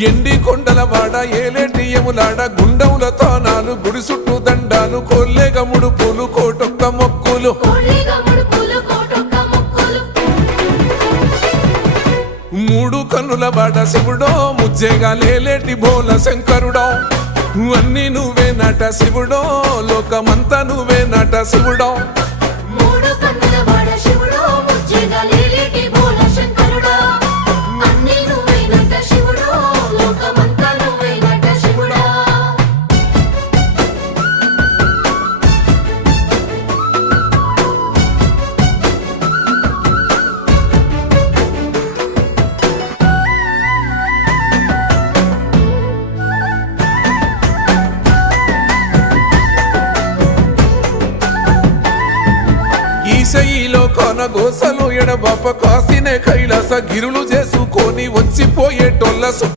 ఎండి కొండల వాడ ఏలేటి ఎములాడ గుండముల తానాలు గుడి చుట్టూ దండాలు కొల్లేగ ముడుపులు కోటొక్క మొక్కులు. మూడు కన్నుల బాట శివుడో ముజ్జేగా లేలేటి బోల శంకరుడో. అన్ని నువ్వే నట శివుడో లోకమంతా నువ్వే నట శివుడో. ఈశయిలో గోసలు ఎడబాప కాసినే కైలాస గిరులు చేసుకొని వచ్చిపోయేటోళ్ళ సు-